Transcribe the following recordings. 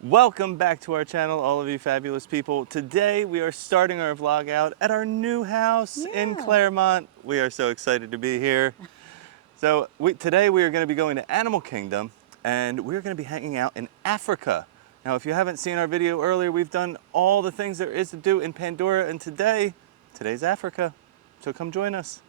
Welcome back to our channel, all of you fabulous people. Today we are starting our vlog out at our new house in Claremont. We are so excited to be here. So today we are going to be going to Animal Kingdom and we're going to be hanging out in Africa. Now if you haven't seen our video earlier, we've done all the things there is to do in Pandora, and today's Africa. So come join us.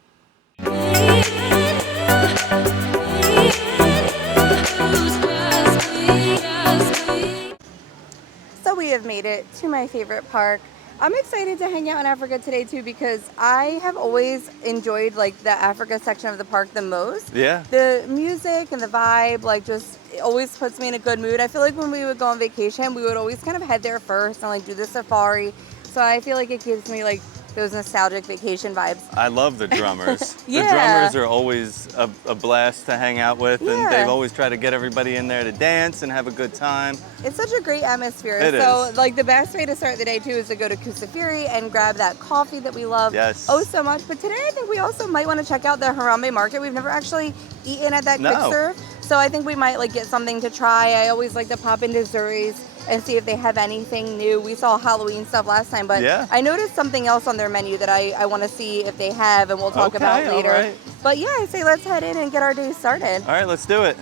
So we have made it to my favorite park. I'm excited to hang out in Africa today too because I have always enjoyed like the Africa section of the park the most. Yeah. The music and the vibe like just always puts me in a good mood. I feel like when we would go on vacation, we would always kind of head there first and like do the safari. So I feel like it gives me like those nostalgic vacation vibes. I love the drummers. Yeah. The drummers are always a blast to hang out with, and Yeah. they've always tried to get everybody in there to dance and have a good time. It's such a great atmosphere. It So is. like the best way to start the day too is to go to Kusafiri and grab that coffee that we love Yes. oh so much. But today I think we also might want to check out the Harambe Market. We've never actually eaten at that quick No. serve. So I think we might like get something to try. I always like to pop into Zuri's and see if they have anything new. We saw Halloween stuff last time, but Yeah. I noticed something else on their menu that I want to see if they have, and we'll talk about Okay, later. all right. But yeah, I say let's head in and get our day started. All right, let's do it.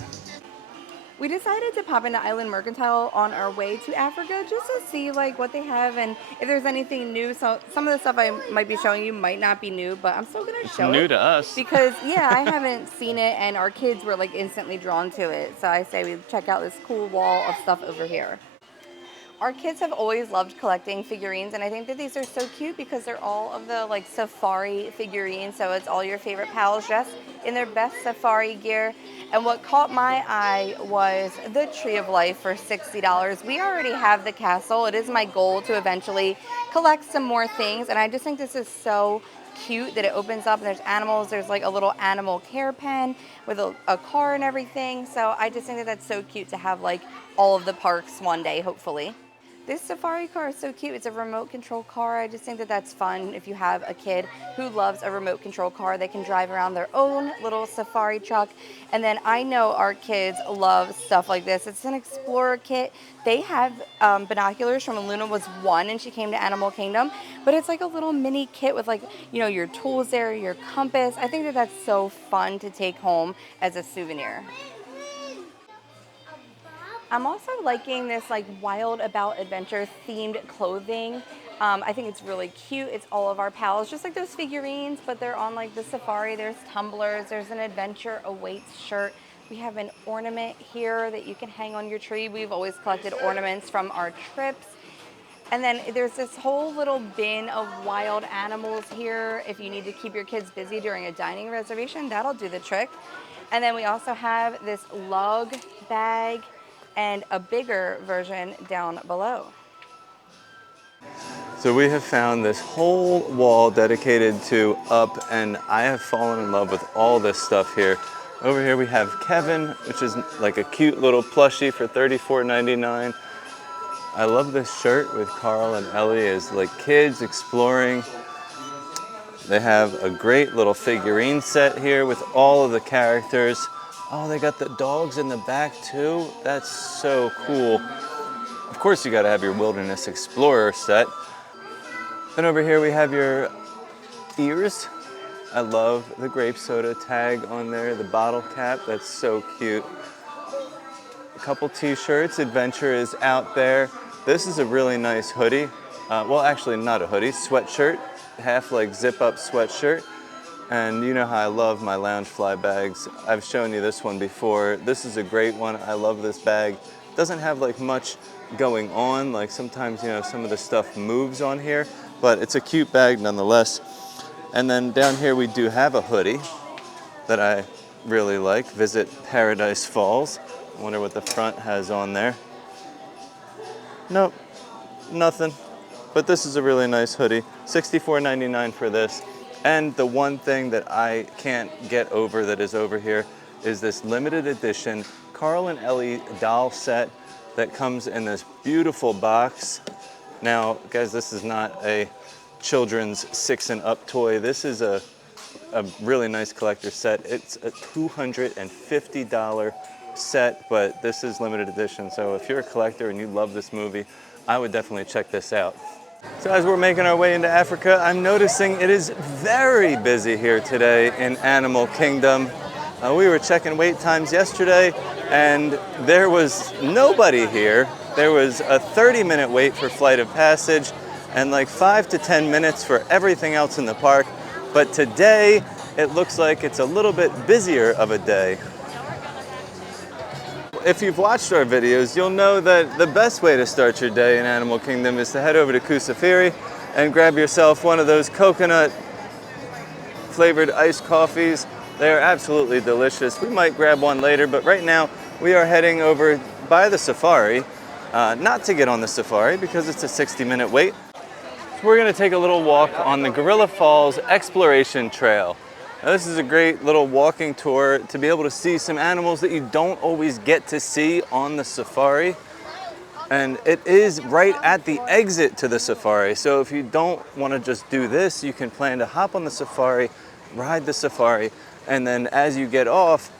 We decided to pop into Island Mercantile on our way to Africa just to see like what they have and if there's anything new. So some of the stuff I might be showing you might not be new, but I'm still gonna show New it to us. because yeah, I haven't seen it and our kids were like instantly drawn to it. So I say we check out this cool wall of stuff over here. Our kids have always loved collecting figurines, and I think that these are so cute because they're all of the like safari figurines. So it's all your favorite pals dressed in their best safari gear. And what caught my eye was the Tree of Life for $60. We already have the castle. It is my goal to eventually collect some more things, and I just think this is so cute that it opens up and there's animals. There's like a little animal care pen with a car and everything. So I just think that that's so cute to have like all of the parks one day, hopefully. This safari car is so cute. It's a remote control car. I just think that that's fun if you have a kid who loves a remote control car. They can drive around their own little safari truck. And then I know our kids love stuff like this. It's an Explorer kit. They have binoculars from when Luna was 1 and she came to Animal Kingdom. But it's like a little mini kit with like, you know, your tools there, your compass. I think that that's so fun to take home as a souvenir. I'm also liking this like Wild About Adventure themed clothing. I think it's really cute. It's all of our pals, just like those figurines, but they're on like the safari. There's tumblers, there's an Adventure Awaits shirt. We have an ornament here that you can hang on your tree. We've always collected ornaments from our trips. And then there's this whole little bin of wild animals here. If you need to keep your kids busy during a dining reservation, that'll do the trick. And then we also have this lug bag and a bigger version down below. So we have found this whole wall dedicated to Up, and I have fallen in love with all this stuff here. Over here we have Kevin, which is like a cute little plushie for $34.99. I love this shirt with Carl and Ellie as like kids exploring. They have a great little figurine set here with all of the characters. Oh, they got the dogs in the back too. That's so cool. Of course you gotta have your Wilderness Explorer set. Then over here we have your ears. I love the grape soda tag on there, the bottle cap, that's so cute. A couple t-shirts, Adventure is out there. This is a really nice hoodie. Well, actually not a hoodie, sweatshirt, half like zip up sweatshirt. And you know how I love my Loungefly bags. I've shown you this one before. This is a great one. I love this bag. Doesn't have like much going on. Like sometimes, you know, some of the stuff moves on here, but it's a cute bag nonetheless. And then down here we do have a hoodie that I really like. Visit Paradise Falls. I wonder what the front has on there. Nope, nothing. But this is a really nice hoodie. $64.99 for this. And the one thing that I can't get over that is over here is this limited edition Carl and Ellie doll set that comes in this beautiful box. Now, guys, this is not a children's 6 and up toy. This is a really nice collector set. It's a $250 set, but this is limited edition. So if you're a collector and you love this movie, I would definitely check this out. So as we're making our way into Africa, I'm noticing it is very busy here today in Animal Kingdom. We were checking wait times yesterday, and there was nobody here. There was a 30-minute wait for Flight of Passage, and like 5 to 10 minutes for everything else in the park. But today, it looks like it's a little bit busier of a day. If you've watched our videos, you'll know that the best way to start your day in Animal Kingdom is to head over to Kusafiri and grab yourself one of those coconut flavored iced coffees. They are absolutely delicious. We might grab one later, but right now we are heading over by the safari, not to get on the safari because it's a 60-minute wait. So we're gonna take a little walk on the Gorilla Falls Exploration Trail. Now, this is a great little walking tour to be able to see some animals that you don't always get to see on the safari. And it is right at the exit to the safari. So if you don't want to just do this, you can plan to hop on the safari, ride the safari, and then as you get off,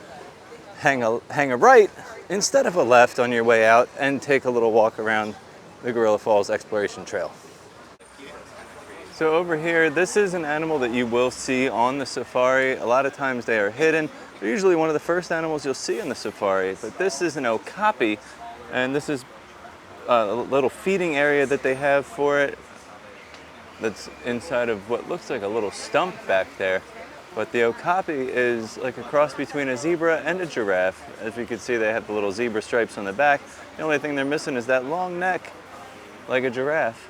hang a right instead of a left on your way out and take a little walk around the Gorilla Falls Exploration Trail. So over here, this is an animal that you will see on the safari. A lot of times they are hidden. They're usually one of the first animals you'll see on the safari, but this is an okapi, and this is a little feeding area that they have for it that's inside of what looks like a little stump back there. But the okapi is like a cross between a zebra and a giraffe. As you can see, they have the little zebra stripes on the back. The only thing they're missing is that long neck, like a giraffe.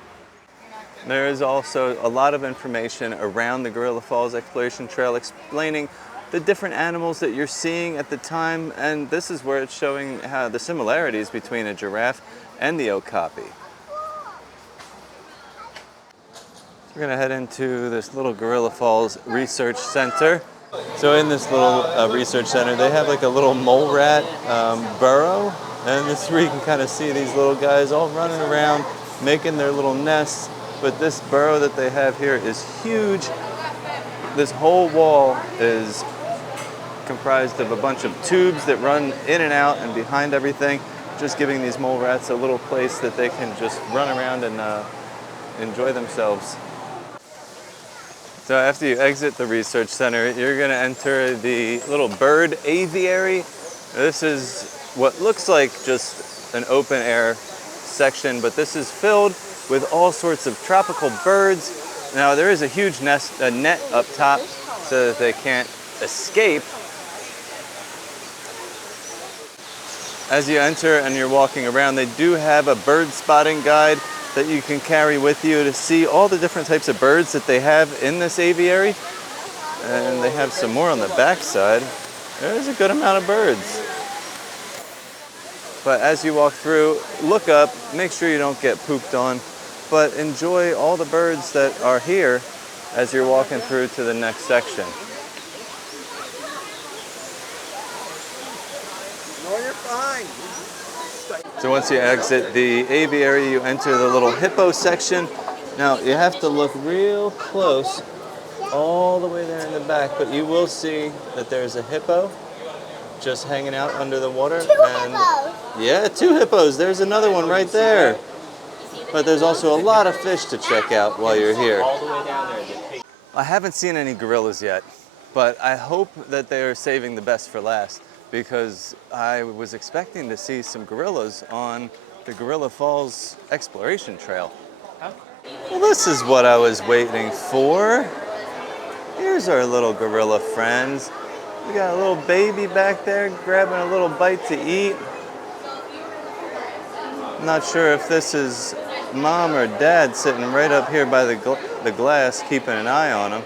There is also a lot of information around the Gorilla Falls Exploration Trail explaining the different animals that you're seeing at the time, and this is where it's showing how the similarities between a giraffe and the okapi. We're gonna head into this little Gorilla Falls Research Center. So in this little research center, they have like a little mole rat burrow, and this is where you can kind of see these little guys all running around, making their little nests. But this burrow that they have here is huge. This whole wall is comprised of a bunch of tubes that run in and out and behind everything, just giving these mole rats a little place that they can just run around and enjoy themselves. So after you exit the research center, you're gonna enter the little bird aviary. This is what looks like just an open air section, but this is filled with all sorts of tropical birds. Now there is a huge net up top so that they can't escape. As you enter and you're walking around, they do have a bird spotting guide that you can carry with you to see all the different types of birds that they have in this aviary. And they have some more on the back side. There's a good amount of birds. But as you walk through, look up, make sure you don't get pooped on, but enjoy all the birds that are here as you're walking through to the next section. No, you're fine. So once you exit the aviary, you enter the little hippo section. Now you have to look real close all the way there in the back, but you will see that there's a hippo just hanging out under the water. Yeah, 2 hippos. There's another one right there. But there's also a lot of fish to check out while you're here. I haven't seen any gorillas yet, but I hope that they are saving the best for last, because I was expecting to see some gorillas on the Gorilla Falls Exploration Trail. Well, this is what I was waiting for. Here's our little gorilla friends. We got a little baby back there grabbing a little bite to eat. I'm not sure if this is mom or dad sitting right up here by the glass keeping an eye on them,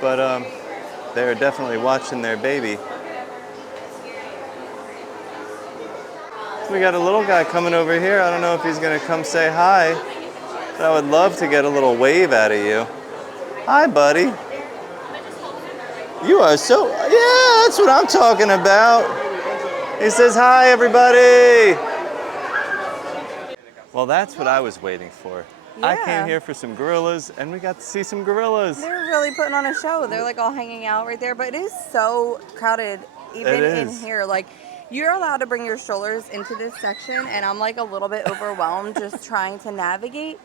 but they're definitely watching their baby. We got a little guy coming over here. I don't know if he's gonna come say hi, but I would love to get a little wave out of you. Hi, buddy. You are so, yeah, that's what I'm talking about. He says, hi, everybody. Well, that's what I was waiting for. Yeah. I came here for some gorillas, and we got to see some gorillas. They're really putting on a show. They're like all hanging out right there, but it is so crowded even in here. Like, You're allowed to bring your strollers into this section, and I'm like a little bit overwhelmed just trying to navigate,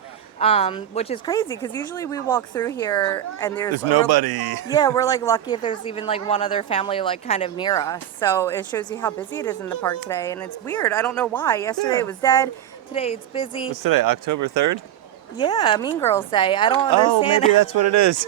which is crazy because usually we walk through here and There's nobody. Yeah, we're like lucky if there's even like one other family like kind of near us. So it shows you how busy it is in the park today, and it's weird. I don't know why. Yesterday Yeah. it was dead. Today it's busy. What's today, October 3rd? Yeah, Mean Girls Day. I don't Oh, understand. maybe that's what it is.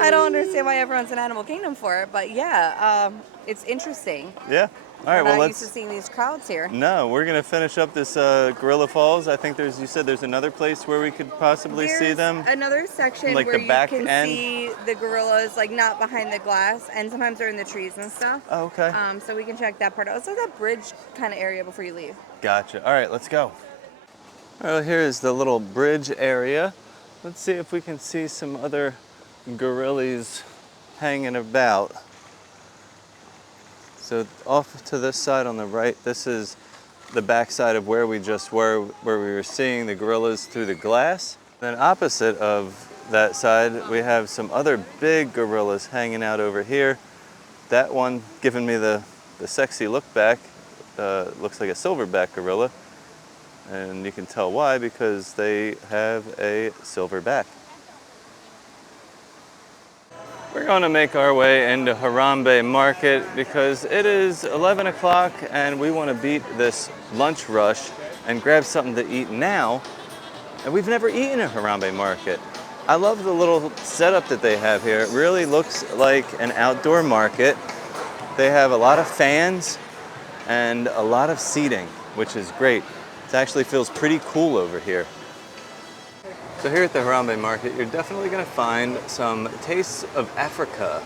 I don't understand why everyone's in Animal Kingdom for it, but yeah, it's interesting. Yeah. All right, We're well, not let's... used to seeing these crowds here. No, we're going to finish up this Gorilla Falls. I think you said there's another place where we could possibly see There's them. another section Like where the you back can end? see the gorillas, like not behind the glass, and sometimes they're in the trees and stuff. Oh, okay. So we can check that part out. Also, that bridge kind of area before you leave. Gotcha. All right, let's go. All right, here's the little bridge area. Let's see if we can see some other gorillas hanging about. So off to this side on the right, this is the back side of where we just were, where we were seeing the gorillas through the glass. Then opposite of that side, we have some other big gorillas hanging out over here. That one giving me the sexy look back, looks like a silverback gorilla. And you can tell why, because they have a silver back. We're going to make our way into Harambe Market because it is 11 o'clock and we want to beat this lunch rush and grab something to eat now. And we've never eaten at Harambe Market. I love the little setup that they have here. It really looks like an outdoor market. They have a lot of fans and a lot of seating, which is great. It actually feels pretty cool over here. So here at the Harambe Market, you're definitely going to find some tastes of Africa.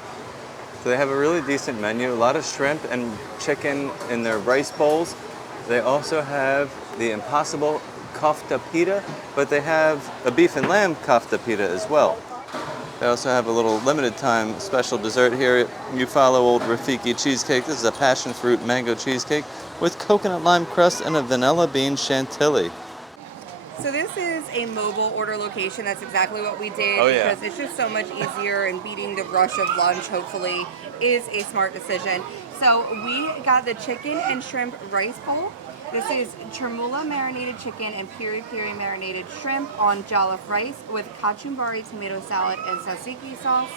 So they have a really decent menu, a lot of shrimp and chicken in their rice bowls. They also have the impossible kofta pita, but they have a beef and lamb kofta pita as well. They also have a little limited time special dessert here. You follow old Rafiki cheesecake. This is a passion fruit mango cheesecake with coconut lime crust and a vanilla bean chantilly. So this is a mobile order location. That's exactly what we did Because it's just so much easier, and beating the rush of lunch, hopefully, is a smart decision. So we got the chicken and shrimp rice bowl. This is chermoula marinated chicken and piri-piri marinated shrimp on jollof rice with kachumbari tomato salad and tzatziki sauce.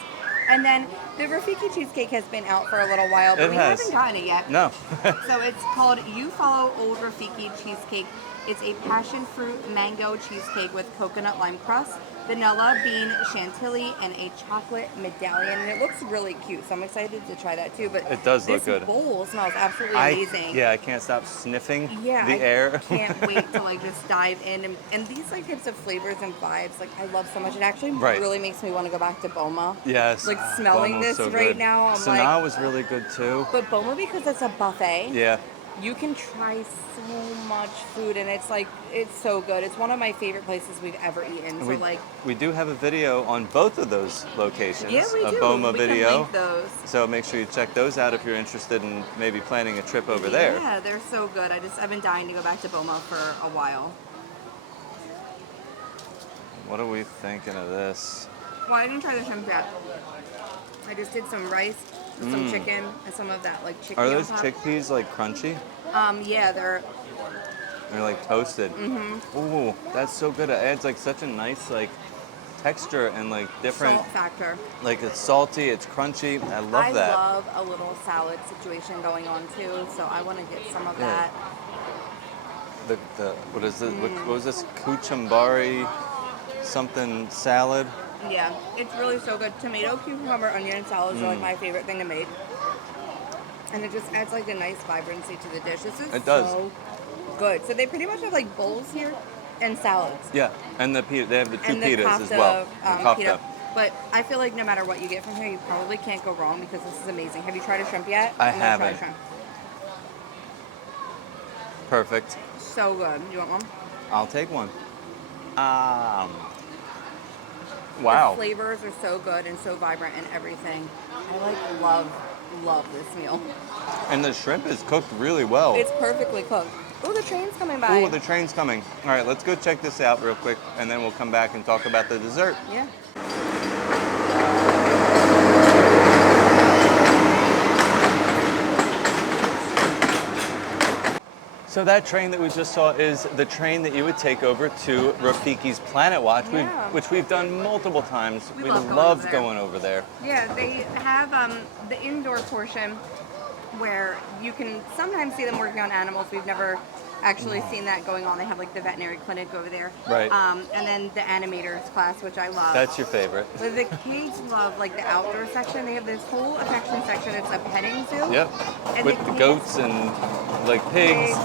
And then the Rafiki cheesecake has been out for a little while, but we haven't gotten it yet. No. So it's called You Follow Old Rafiki Cheesecake. It's a passion fruit mango cheesecake with coconut lime crust, vanilla bean chantilly, and a chocolate medallion. And it looks really cute, so I'm excited to try that too. But it does look good. This bowl smells absolutely amazing. I can't stop sniffing the I air. Can't wait to like just dive in. And these like types of flavors and vibes, like I love so much. It actually really makes me want to go back to Boma. Yes. Like smelling Boma's this so right good. now, I'm Sanaa was really good too. But Boma, because it's a buffet. Yeah. You can try so much food, and it's so good. It's one of my favorite places we've ever eaten. So we do have a video on both of those locations. Yeah, we do. A Boma video. Can link those. So make sure you check those out if you're interested in maybe planning a trip over there. Yeah, they're so good. I've been dying to go back to Boma for a while. What are we thinking of this? Well, I didn't try the shrimp yet. I just did some rice with some chicken and some of that like chickpea. Are those chickpeas like crunchy? Yeah, they're like toasted. Mm-hmm. Ooh, that's so good. It adds like such a nice like texture and like different salt factor. Like it's salty, it's crunchy. I love that. I love a little salad situation going on too, so I want to get some of that. The what is this? What was this? Kuchumbari something salad? Yeah, it's really so good. Tomato, cucumber, onion salads are like my favorite thing to make. And it just adds like a nice vibrancy to the dish. This is so good. So they pretty much have like bowls here and salads. Yeah, and the pita, they have the two and pitas kofta, as well. Pita. But I feel like no matter what you get from here, you probably can't go wrong because this is amazing. Have you tried a shrimp yet? I haven't. Try shrimp. Perfect. So good. You want one? I'll take one. Wow. The flavors are so good and so vibrant and everything. I love this meal. And the shrimp is cooked really well. It's perfectly cooked. Oh, the train's coming by. Oh, the train's coming. All right, let's go check this out real quick, and then we'll come back and talk about the dessert. Yeah. So that train that we just saw is the train that you would take over to Rafiki's Planet Watch, Yeah. which we've done multiple times. We We love loved going going over there. Yeah, they have the indoor portion where you can sometimes see them working on animals. We've never actually seen that going on. They have like the veterinary clinic over there. Right. And then the animators class, which I love. That's your favorite. But the kids love like the outdoor section. They have this whole affection section. It's a petting zoo. Yep. And With the the kids- goats and like pigs.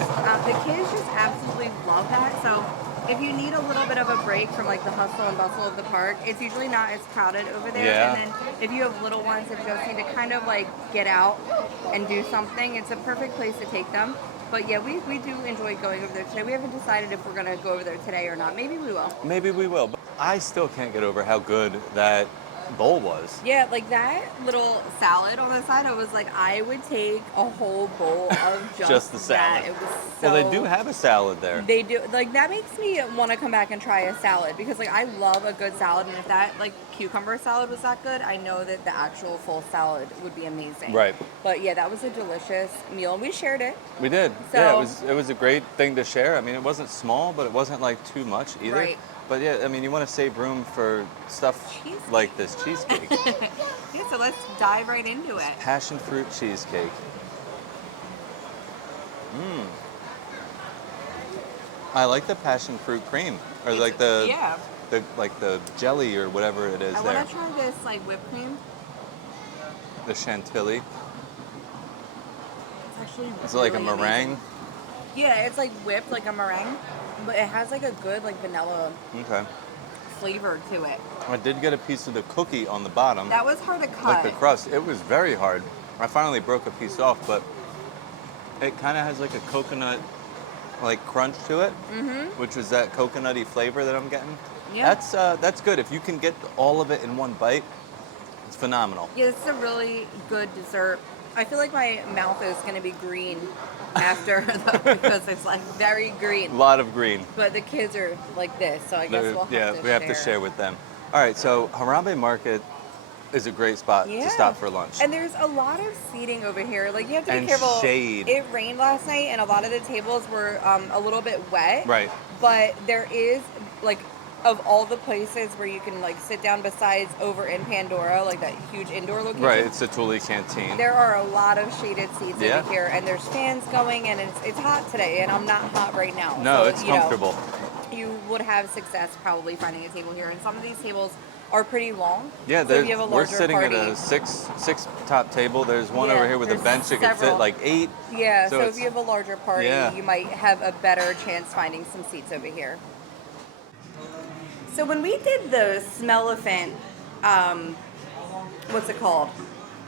The kids just absolutely love that. So if you need a little bit of a break from like the hustle and bustle of the park, it's usually not as crowded over there. Yeah. And then if you have little ones that just need to kind of like get out and do something, it's a perfect place to take them. But yeah, we do enjoy going over there today. We haven't decided if we're going to go over there today or not. Maybe we will. Maybe we will. But I still can't get over how good that bowl was. Yeah, like that little salad on the side, I was like, I would take a whole bowl of Just the that. salad. It was so... Well, they do have a salad there. They do. Like, that makes me want to come back and try a salad because, like, I love a good salad. And if that, like, cucumber salad was that good, I know that the actual full salad would be amazing. Right. But, yeah, that was a delicious meal. And we shared it. We did. So- Yeah, it was a great thing to share. I mean, it wasn't small, but it wasn't like too much either. Right. But yeah, I mean, you want to save room for stuff Cheesecake. like this cheesecake. Yeah, so let's dive right into it. Passion fruit cheesecake. I like the passion fruit cream, or like the jelly or whatever it is I there. want to try this, like, whipped cream. The chantilly. It's actually It's like a really meringue. amazing. Yeah, it's like whipped like a meringue, but it has like a good like vanilla Okay. flavor to it. I did get a piece of the cookie on the bottom. That was hard to cut. Like the crust. It was very hard. I finally broke a piece off, but it kind of has like a coconut like crunch to it, which is that coconutty flavor that I'm getting. Yeah. That's good. If you can get all of it in one bite, it's phenomenal. Yeah, it's a really good dessert. I feel like my mouth is going to be green after because it's like very green. A lot of green. But the kids are like this, so I guess we'll have to we have to share with them. All right, so Harambe Market is a great spot to stop for lunch. And there's a lot of seating over here. Like, you have to be And careful. shade. It rained last night, and a lot of the tables were a little bit wet. Right. But there is, like, of all the places where you can, like, sit down besides over in Pandora, like that huge indoor location. Right, it's the Thule Canteen. There are a lot of shaded seats Yeah. over here, and there's fans going, and it's hot today, and I'm not hot right now. No, So, it's you know, comfortable. you would have success probably finding a table here, and some of these tables are pretty long. Yeah, so if you have a we're larger sitting party, at a six top table. There's one Yeah, over here with a there's bench that can fit several. like 8. Yeah, so if it's- you have a larger party, Yeah. you might have a better chance finding some seats over here. So when we did the Smellephant, what's it called?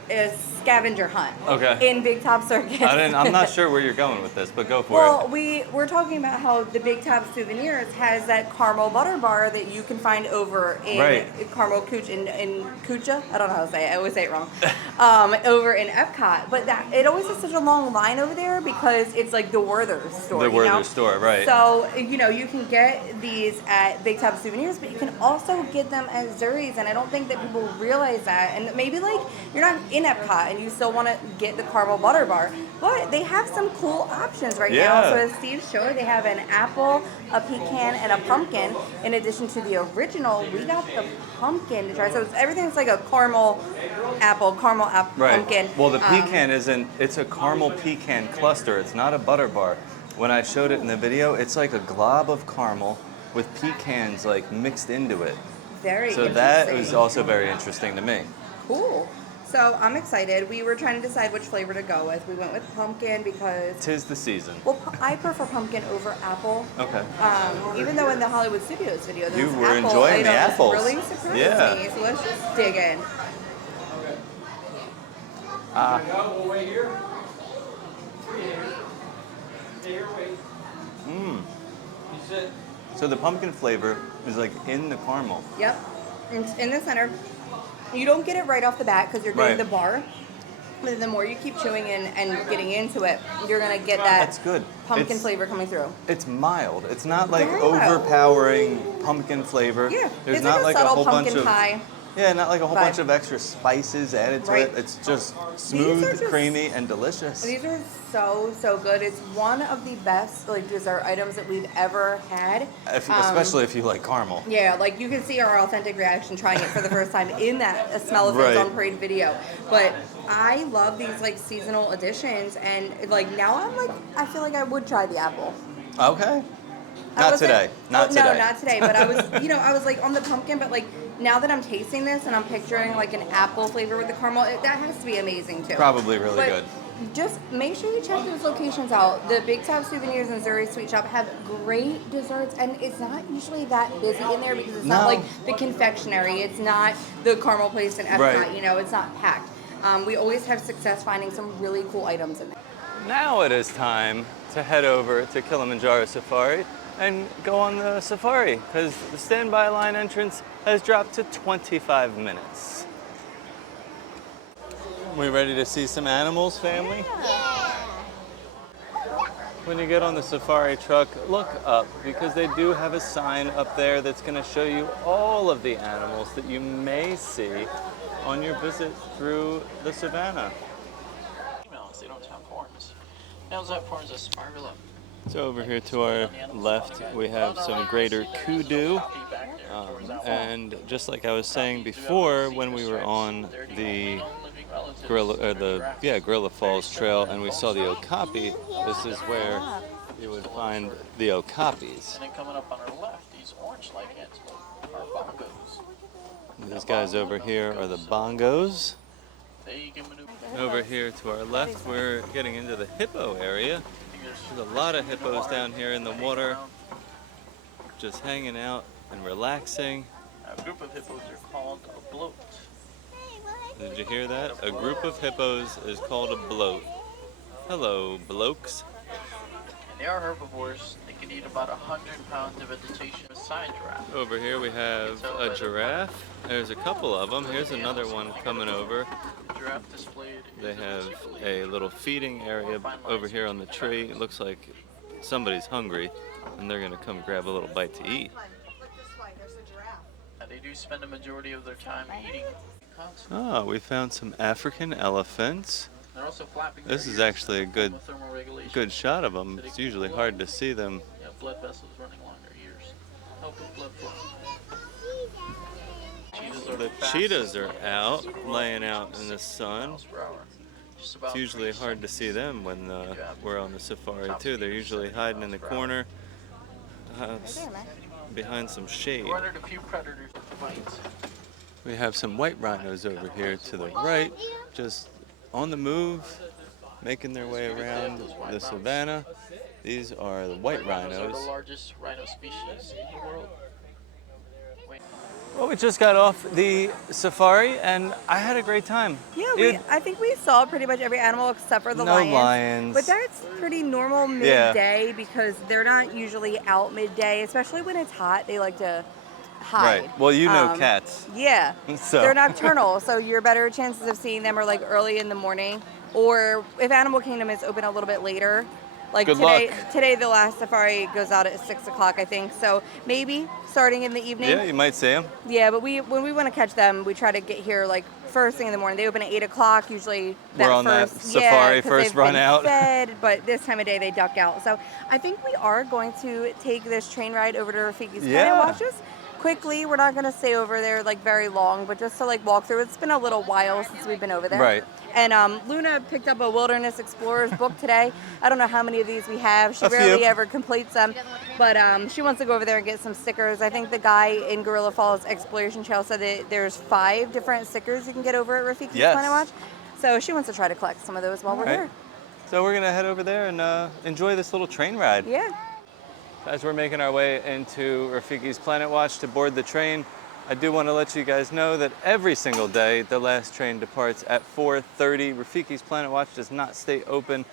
A scavenger hunt. Okay. In Big Top Circus. I'm not sure where you're going with this, but go for Well, it. we're talking about how the Big Top Souvenirs has that caramel butter bar that you can find over in Right. Caramel Cooch in Kucha. I don't know how to say it. I always say it wrong. Over in Epcot, but it always has such a long line over there because it's like the Werther's store. The Werther's store, right. So you can get these at Big Top Souvenirs, but you can also get them at Zuri's, and I don't think that people realize that. And maybe like you're not in Epcot and you still want to get the caramel butter bar, but they have some cool options right now. Yeah. So as Steve showed, they have an apple, a pecan, and a pumpkin. In addition to the original, we got the pumpkin to try. So everything's like a caramel apple, Right. pumpkin. Well, the pecan it's a caramel pecan cluster. It's not a butter bar. When I showed it in the video, it's like a glob of caramel with pecans like mixed into it. Very So interesting. that was also very interesting to me. Cool. So I'm excited. We were trying to decide which flavor to go with. We went with pumpkin because, Tis the season. well, I prefer pumpkin over apple. Okay. Even though in the Hollywood Studios video, those You were apple enjoying the items apples. really surprised Yeah. me. So let's just dig in. So the pumpkin flavor is like in the caramel. Yep. In the center. You don't get it right off the bat because you're getting Right. the bar. But the more you keep chewing and getting into it, you're going to get that That's good. pumpkin It's- flavor coming through. It's mild. It's not like Very mild. overpowering pumpkin flavor. Yeah. There's it's not like like a subtle whole bunch pumpkin of pie. Yeah, not like a whole But- bunch of extra spices added to Right. it. It's just These are smooth, just- creamy, and delicious. These are so good. It's one of the best like dessert items that we've ever had. Especially if you like caramel. Yeah, like you can see our authentic reaction trying it for the first time in that Smell of Things Right. on Parade video. But I love these like seasonal additions, and like now I'm like I feel like I would try the apple. Okay. I Not was today. like, Not today. No, not today. But I was, I was like on the pumpkin. But like now that I'm tasting this and I'm picturing like an apple flavor with the caramel, that has to be amazing too. Probably really But good. just make sure you check those locations out. The Big Top Souvenirs and Zuri Sweet Shop have great desserts, and it's not usually that busy in there because it's not like the confectionery. It's not the caramel place in Epcot. Right. It's not packed. We always have success finding some really cool items in there. Now it is time to head over to Kilimanjaro Safari and go on the safari because the standby line entrance has dropped to 25 minutes. We ready to see some animals, family? When you get on the safari truck, look up because they do have a sign up there that's going to show you all of the animals that you may see on your visit through the savannah. They don't have horns. Males have horns that spiral up. So over here to our left, we have some greater kudu. And just like I was saying before, when we were on the Gorilla Falls Trail and we saw the okapi, this is where you would find the okapis. And then coming up on our left, these orange-like antelope are bongos. These guys over here are the bongos. They can maneuver. Over here to our left, we're getting into the hippo area. There's a lot of hippos down here in the water, just hanging out and relaxing. A group of hippos are called a bloat. Did you hear that? A group of hippos is called a bloat. Hello, blokes. And they are herbivores. They can eat about 100 pounds of vegetation beside giraffe. Over here we have a giraffe. There's a couple of them. Here's another one coming over. The giraffe displayed They have a little feeding area over here on the tree. It looks like somebody's hungry and they're gonna come grab a little bite to eat. They do spend a majority of their time eating. Oh, we found some African elephants. They're also flapping This their is ears actually a from thermal regulation. good shot of them. It's usually hard to see them. Yeah, blood vessels running along their ears. Help with blood flow. The cheetahs are out, laying out in the sun. It's usually hard to see them when we're on the safari too. They're usually hiding in the corner behind some shade. Cornered a few predators with bites. We have some white rhinos over here to the right, just on the move, making their way around the savannah. These are the white Rhinos are the rhinos. largest rhino species in the world. Well, we just got off the safari and I had a great time. Yeah, I think we saw pretty much every animal except for the No lions. lions. But that's pretty normal midday because they're not usually out midday, especially when it's hot. They like to hide. Right. Well, you know cats. Yeah. So. They're nocturnal, so your better chances of seeing them are like early in the morning, or if Animal Kingdom is open a little bit later. Like Good today, luck. today the last safari goes out at 6 o'clock, I think. So maybe starting in the evening. Yeah, you might see them. Yeah, but when we want to catch them, we try to get here like first thing in the morning. They open at 8 o'clock usually. We're on that safari 'cause first they've run been out. Fed, but this time of day they duck out. So I think we are going to take this train ride over to Rafiki's Yeah. Planet Watches. Quickly, we're not going to stay over there like very long, but just to like walk through. It's been a little while since we've been over there. Right. And Luna picked up a Wilderness Explorers book today. I don't know how many of these we have. She A few. rarely ever completes them, but she wants to go over there and get some stickers. I think the guy in Gorilla Falls Exploration Trail said that there's 5 different stickers you can get over at Rafiki's Yes. Planet Watch. So she wants to try to collect some of those while we're Right. here. So we're gonna head over there and enjoy this little train ride. Yeah. As we're making our way into Rafiki's Planet Watch to board the train, I do want to let you guys know that every single day the last train departs at 4:30. Rafiki's Planet Watch does not stay open.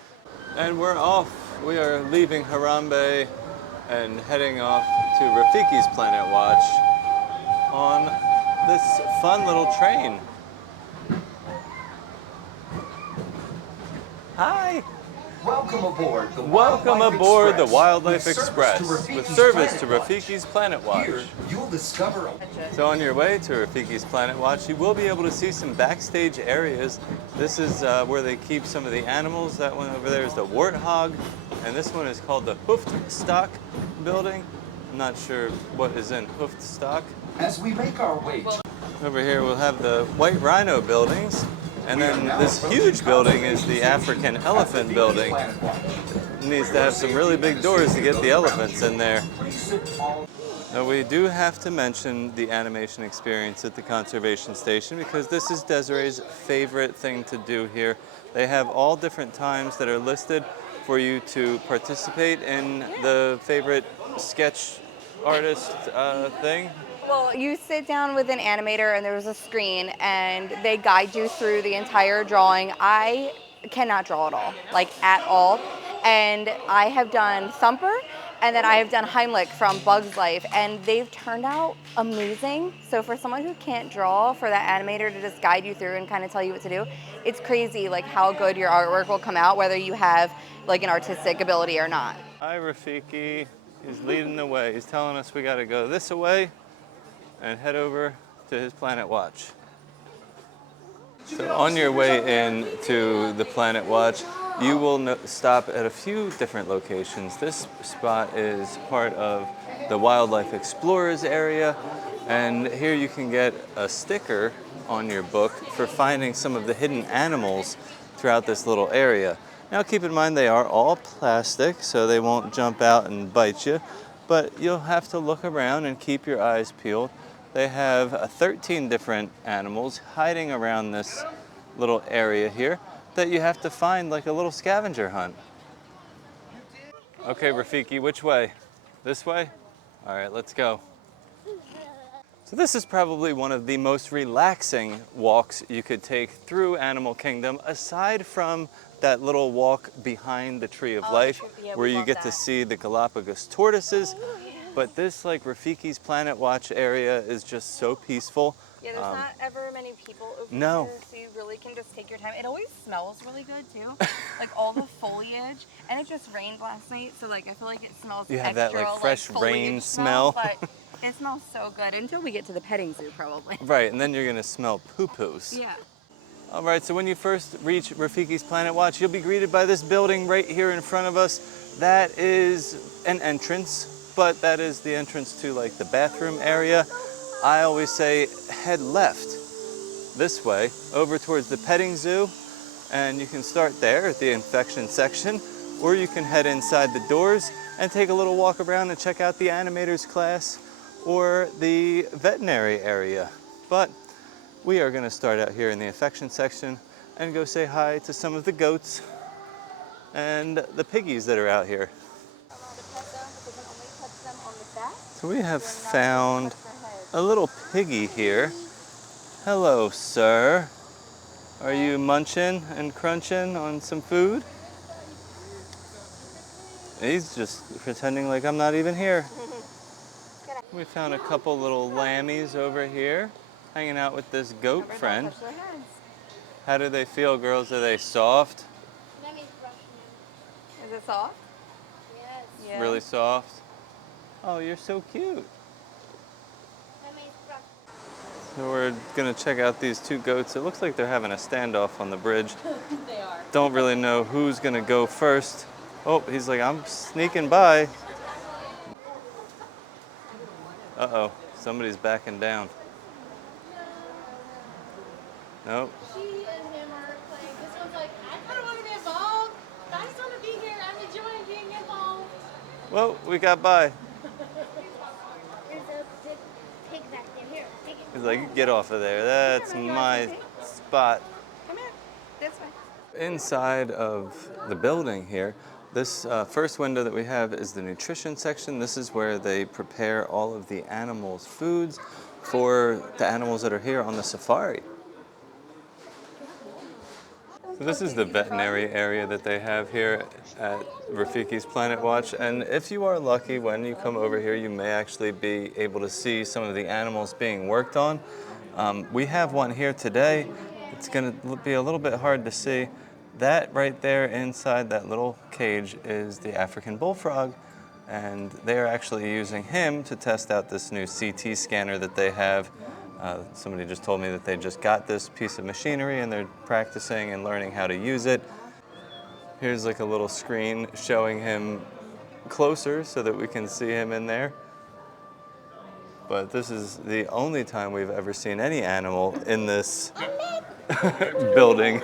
And we're off. We are leaving Harambe and heading off to Rafiki's Planet Watch on this fun little train. Hi! Welcome aboard the Welcome Wildlife aboard the Express. Wildlife With Express service with to service to Rafiki's Planet Watch. Rafiki's Planet Watch. Here, you'll discover a... So on your way to Rafiki's Planet Watch, you will be able to see some backstage areas. This is where they keep some of the animals. That one over there is the warthog, and this one is called the hoofed stock building. I'm not sure what is in hoofed stock. As we make our way Over here we'll have the white rhino buildings, and then this huge building is the African elephant building. It needs to have some really big doors to get the elephants in there. Now we do have to mention the animation experience at the conservation station because this is Desiree's favorite thing to do here. They have all different times that are listed for you to participate in the favorite sketch artist thing. Well, you sit down with an animator and there's a screen and they guide you through the entire drawing. I cannot draw at all, like at all. And I have done Thumper and then I have done Heimlich from Bug's Life, and they've turned out amazing. So for someone who can't draw, for that animator to just guide you through and kind of tell you what to do, it's crazy like how good your artwork will come out, whether you have like an artistic ability or not. Hi Rafiki, he's leading the way. He's telling us we gotta go this way and head over to his Planet Watch. So on your way in to the Planet Watch, you will stop at a few different locations. This spot is part of the Wildlife Explorers area, and here you can get a sticker on your book for finding some of the hidden animals throughout this little area. Now keep in mind they are all plastic, so they won't jump out and bite you, but you'll have to look around and keep your eyes peeled. They have 13 different animals hiding around this little area here that you have to find like a little scavenger hunt. Okay, Rafiki, which way? This way? All right, let's go. So this is probably one of the most relaxing walks you could take through Animal Kingdom, aside from that little walk behind the Tree of Life, where you get to see the Galapagos tortoises. But this, like Rafiki's Planet Watch area, is just so peaceful. Yeah, there's not ever many people over No. here, so you really can just take your time. It always smells really good too, like all the foliage. And it just rained last night, so like I feel like it smells You have extra, that like fresh foliage rain smell. But it smells so good until we get to the petting zoo, probably. Right, and then you're gonna smell poo-poos. Yeah. All right, so when you first reach Rafiki's Planet Watch, you'll be greeted by this building right here in front of us. That is an entrance, but that is the entrance to like the bathroom area. I always say head left this way over towards the petting zoo, and you can start there at the infection section, or you can head inside the doors and take a little walk around and check out the animators class or the veterinary area. But we are going to start out here in the infection section and go say hi to some of the goats and the piggies that are out here. So we have found a little piggy here. Hello, sir. Are you munching and crunching on some food? He's just pretending like I'm not even here. We found a couple little lammies over here, hanging out with this goat friend. How do they feel, girls? Are they soft? Is it soft? Yes. Yeah. Really soft? Oh, you're so cute. So we're gonna check out these two goats. It looks like they're having a standoff on the bridge. They are. Don't really know who's gonna go first. Oh, he's like, I'm sneaking by. Uh-oh, somebody's backing down. Nope. She and him are playing. This one's like, I kind of want to be involved. I just want to be here. I'm enjoying being involved. Well, we got by. There's a pig back there. Here, take it. He's like, get off of there. That's my spot. Come here. This way. Inside of the building here, this first window that we have is the nutrition section. This is where they prepare all of the animals' foods for the animals that are here on the safari. So this is the veterinary area that they have here at Rafiki's Planet Watch. And if you are lucky, when you come over here, you may actually be able to see some of the animals being worked on. We have one here today. It's going to be a little bit hard to see. That right there inside that little cage is the African Bullfrog, and they are actually using him to test out this new CT scanner that they have. Somebody just told me that they just got this piece of machinery and they're practicing and learning how to use it. Here's like a little screen showing him closer so that we can see him in there. But this is the only time we've ever seen any animal in this building.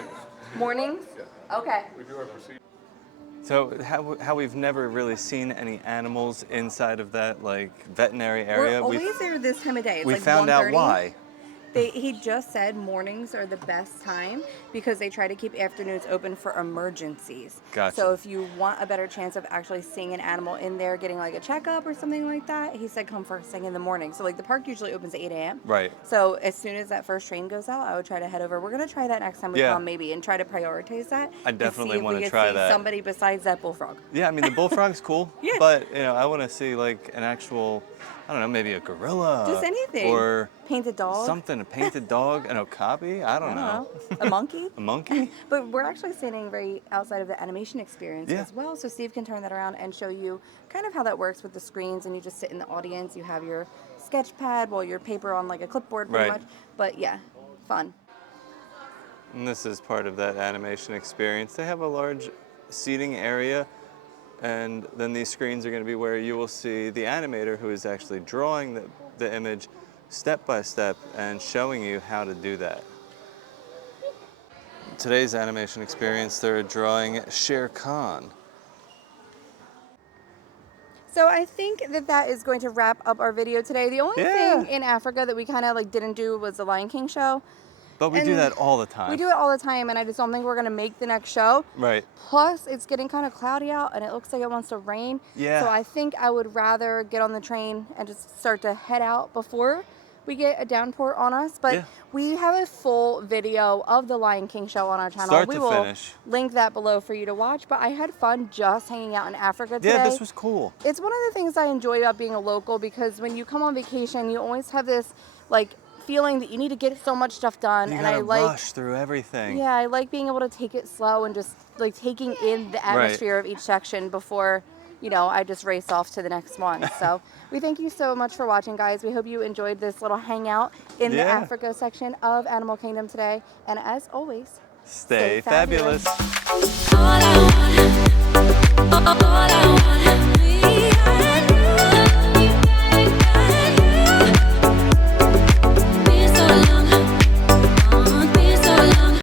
Mornings? Okay. So how we've never really seen any animals inside of that like veterinary area. We're always there this time of day. It's we like found out 1:30. why. He just said mornings are the best time because they try to keep afternoons open for emergencies. Gotcha. So if you want a better chance of actually seeing an animal in there getting like a checkup or something like that, he said come first thing in the morning. So like the park usually opens at 8 a.m. Right. So as soon as that first train goes out, I would try to head over. We're going to try that next time we come maybe and try to prioritize that. I definitely want to try that. Somebody besides that bullfrog. Yeah, I mean the bullfrog's cool. Yeah. But I want to see like an actual, I don't know, maybe a gorilla. Just anything. Or painted dog. something, a painted dog, an okapi. I don't know. A monkey. A monkey. But we're actually standing right outside of the animation experience as well. So Steve can turn that around and show you kind of how that works with the screens. And you just sit in the audience. You have your sketch pad, your paper on like a clipboard pretty much. But yeah, fun. And this is part of that animation experience. They have a large seating area. And then these screens are going to be where you will see the animator who is actually drawing the image step by step and showing you how to do that. Today's animation experience, they're drawing Shere Khan. So I think that is going to wrap up our video today. The only thing in Africa that we kind of like didn't do was the Lion King show. But we do that all the time. We do it all the time, and I just don't think we're going to make the next show. Right. Plus, it's getting kind of cloudy out, and it looks like it wants to rain. Yeah. So I think I would rather get on the train and just start to head out before we get a downpour on us. But we have a full video of the Lion King show on our channel. Start we to will finish. link that below for you to watch. But I had fun just hanging out in Africa today. Yeah, this was cool. It's one of the things I enjoy about being a local, because when you come on vacation, you always have this like feeling that you need to get so much stuff done. You and gotta I like rush through everything. Yeah, I like being able to take it slow and just like taking in the atmosphere of each section before, I just race off to the next one. So we thank you so much for watching, guys. We hope you enjoyed this little hangout in the Africa section of Animal Kingdom today. And as always, stay fabulous. All I want